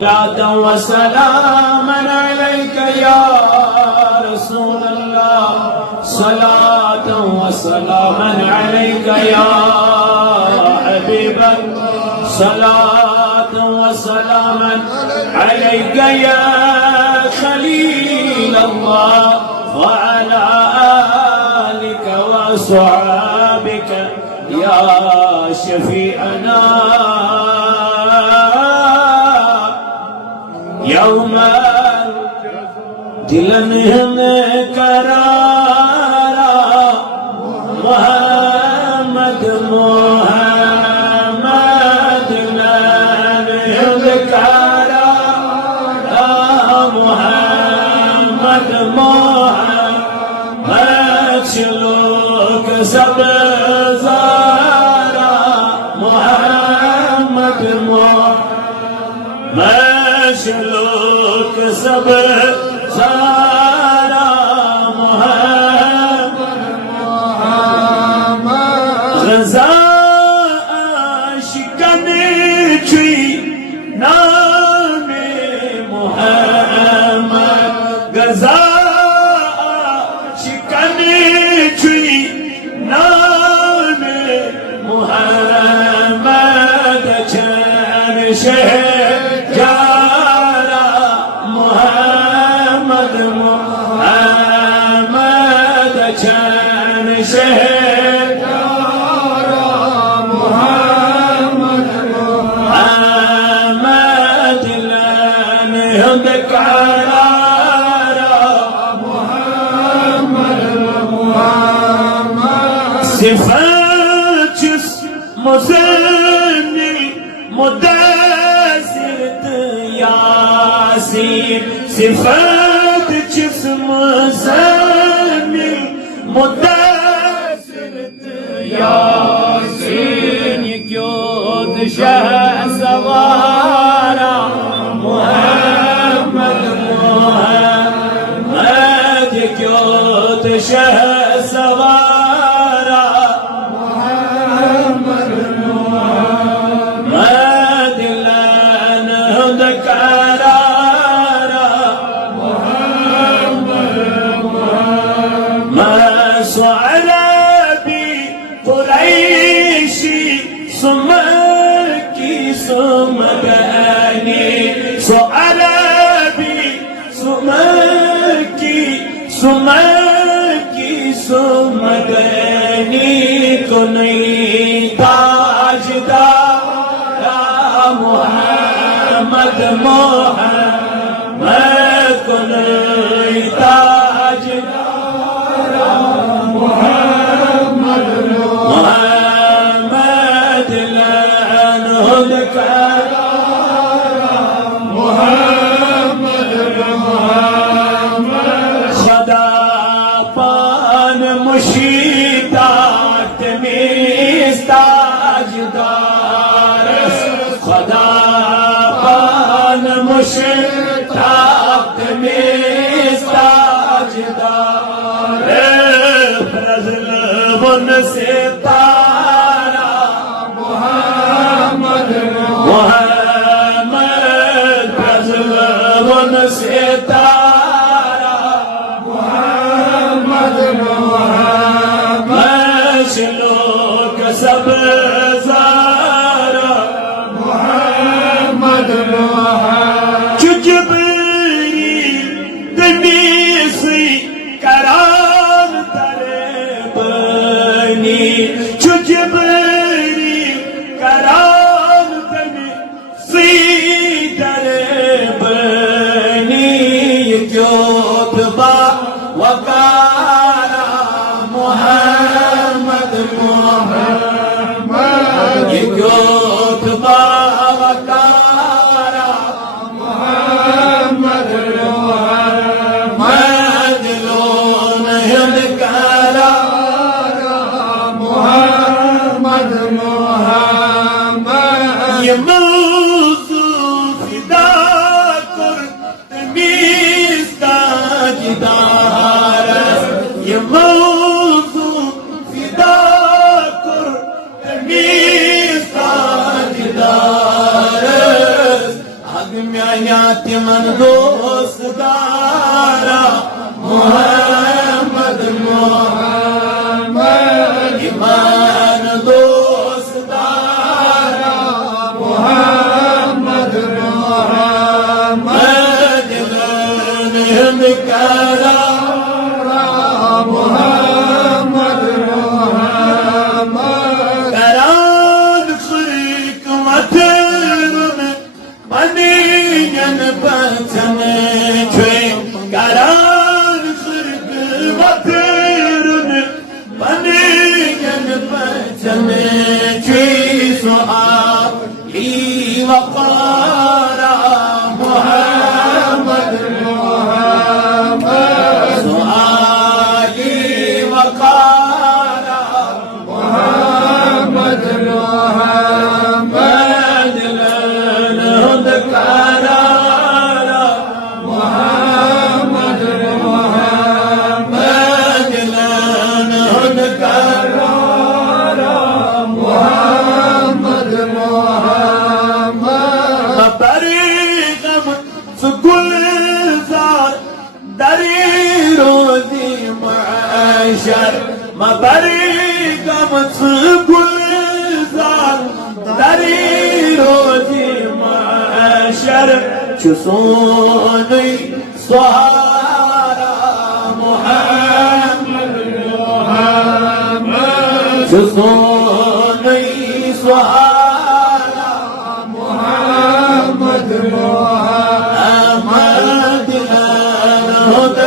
صلاة وسلاما عليك يا رسول الله صلاة وسلاما عليك يا حبيب الله صلاة وسلاما عليك يا خليل الله وعلى آلك وصحابك يا شفيعنا يوم دل में करारा मोहम्मद मोहम्मद में करारा मोहम्मद मोहम्मद लोग सब ज़ारा मोहम्मद मोहम्मद लोक सब सारा मोहम्मद गज़ा आशिकन छुई नामे मोहम्मद गज़ा आशिकन छुई नामे मोहम्मद चैन शहर صفات مزني مدثر ياسين صفات جسم مزني مدثر ياسين يكيوت شاه سوارا محمد محمد يكيوت شاه سوارا सुमदनी को नहीं ताजदार मोहम्मद मोहम्मद को नहीं ताजदार मोहम्मद मोहम्मद लानहुद मोहम्मद मोहम्मद खुदा मुशीतात में ताजदार खुदा पान मुशीतात में ताजदार फजल बन से तारा मोहम्मद मोहम्मद फजल बन से तारा मोहम्मद लोक सब ज़ारा मोहम्मद चुजबरी दनीसी करान तरे बनी चुजबरी करान तनीसी तरे बनी क्यों बा वकारा मोहम्मद मोहम्मद क्यों बावकारा मोहम्मद मोहम्मद लोन हिंद कारा मोहम्मद मोहम्मद ये मौजू फिदा कुर्त मीस्ता जिदार ये मौजू फिदा कुर्त मीस्ता जिदार तिमन दोस्तदारा मोहम्मद मोहम्मद तिमन दोस्तदारा मोहम्मद मोहम्मद हिंद करा मोहम्मद मोहम्मद करान खरीक मथरुन मनीयन बचन छे करान खरीक मथरुन मनीयन बचन छे सुआली वक़ारा मोहम्मद मोहम्मद सुआली वक़ारा मोहम्मद मोहम्मद लनहुद करारा मोहम्मद मोहम्मद लनहुद करारा मोहम्मद मोहम्मद बरीगम सुगुलजार दरी रोजी महशर मबरीगम सुगुलजार दरी रोजी महशर चुसोनी सहारा मोहम्मद मोहम्मद चुसोनी सहारा मोहम्मद मोहम्मद लनहुद